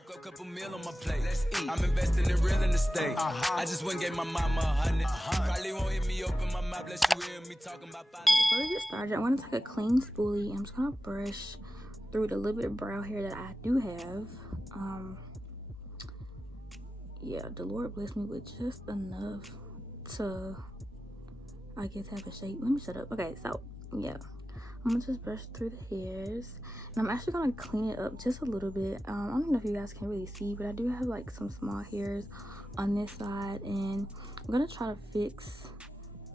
woke up, couple meal on my plate. Let's eat. I'm investing in real estate. I just went and gave my mama 100. Probably won't hear me open my mouth, let you hear me talking about finance. Before we get started, I want to take a clean spoolie. I'm just gonna brush through the little bit of brow hair that I do have. Yeah, the Lord blessed me with just enough to, I guess, have a shape. Let me shut up. Okay, so yeah, I'm gonna just brush through the hairs, and I'm actually gonna clean it up just a little bit. I don't know if you guys can really see, but I do have like some small hairs on this side, and I'm gonna try to fix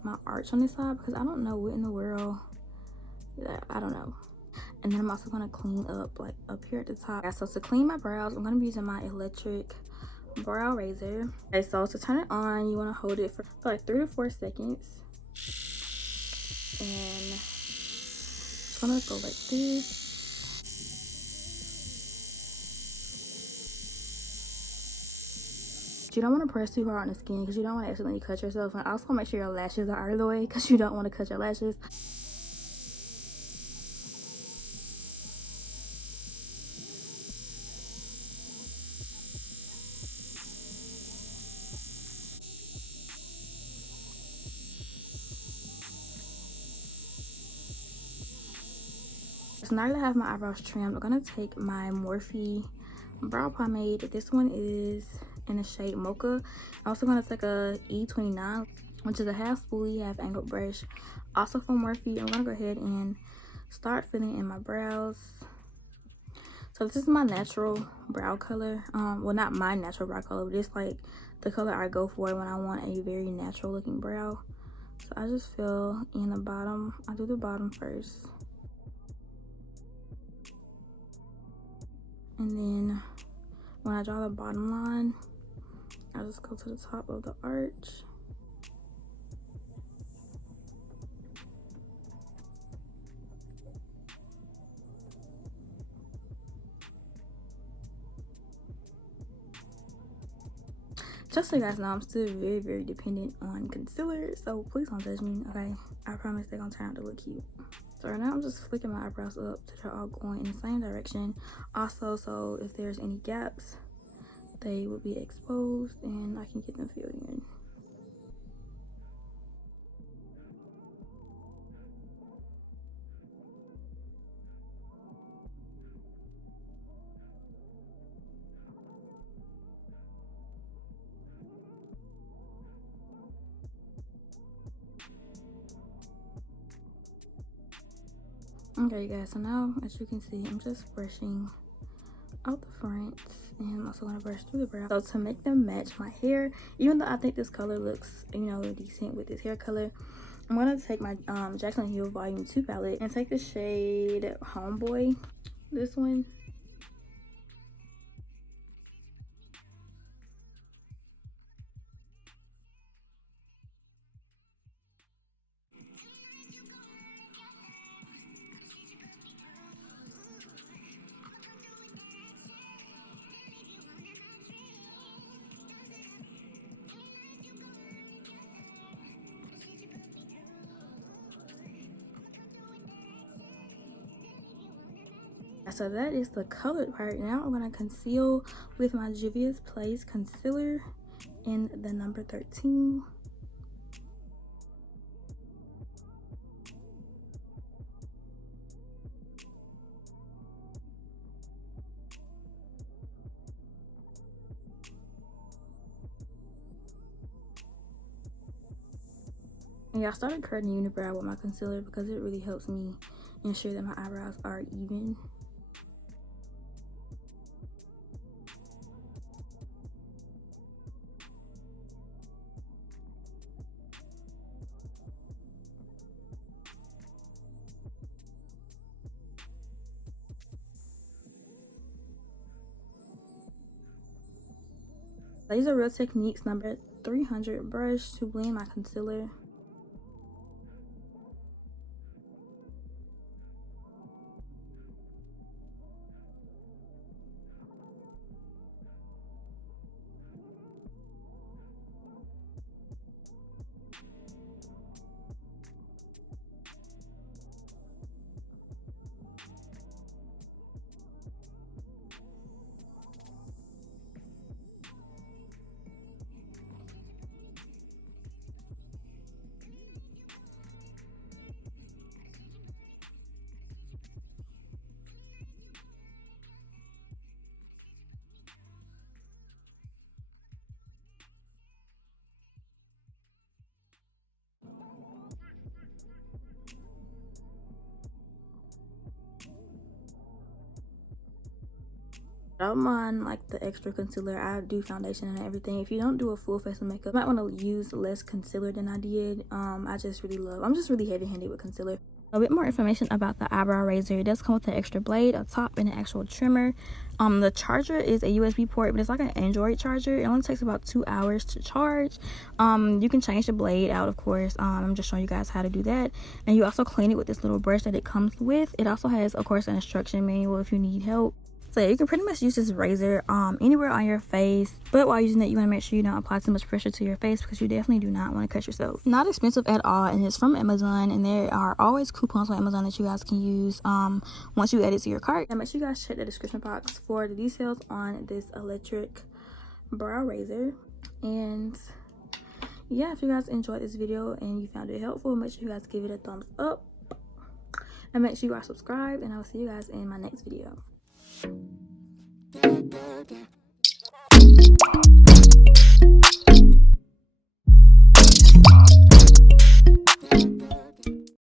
my arch on this side because I don't know what in the world. I don't know. And then I'm also gonna clean up like up here at the top. Yeah, so to clean my brows, I'm gonna be using my electric brow razor. Okay, so to turn it on, you want to hold it for like 3 to 4 seconds, and it's gonna go like this. You don't want to press too hard on the skin because you don't want to accidentally cut yourself, and also make sure your lashes are out of the way because you don't want to cut your lashes. So now that I have my eyebrows trimmed, I'm gonna take my Morphe brow pomade. This one is in the shade Mocha. I'm also gonna take a E29, which is a half spoolie, half angled brush, also from Morphe. I'm gonna go ahead and start filling in my brows. So this is my natural brow color. Well, not my natural brow color, but it's like the color I go for when I want a very natural looking brow. So I just fill in the bottom. I do the bottom first. And then when I draw the bottom line, I just go to the top of the arch. Just so you guys know, I'm still very, very dependent on concealer, so please don't judge me, okay? I promise they're gonna turn out to look cute. So right now I'm just flicking my eyebrows up so they're all going in the same direction. Also, so if there's any gaps, they will be exposed and I can get them filled in. Okay, you guys, so now as you can see, I'm just brushing out the front, and I'm also going to brush through the brow. So to make them match my hair, even though I think this color looks, you know, decent with this hair color, I'm going to take my Jaclyn Hill Volume 2 palette and take the shade Homebody, this one. So that is the colored part. Now I'm going to conceal with my Juvias Place concealer in the number 13. Yeah, I started curling the unibrow with my concealer because it really helps me ensure that my eyebrows are even. These are Real Techniques number 300 brush to blend my concealer. I don't mind like the extra concealer. I do foundation and everything. If you don't do a full face of makeup, you might want to use less concealer than I did. I'm just really heavy-handed with concealer. A bit more information about the eyebrow razor. It does come with an extra blade, a top, and an actual trimmer. The charger is a USB port, but it's like an Android charger. It only takes about 2 hours to charge. You can change the blade out, of course. I'm just showing you guys how to do that. And you also clean it with this little brush that it comes with. It also has, of course, an instruction manual if you need help. So yeah, you can pretty much use this razor anywhere on your face, but while using it, you want to make sure you don't apply too much pressure to your face because you definitely do not want to cut yourself. Not expensive at all, and it's from Amazon, and there are always coupons on Amazon that you guys can use once you add it to your cart. And make sure you guys check the description box for the details on this electric brow razor. And yeah, if you guys enjoyed this video and you found it helpful, make sure you guys give it a thumbs up, and make sure you are subscribed, and I will see you guys in my next video.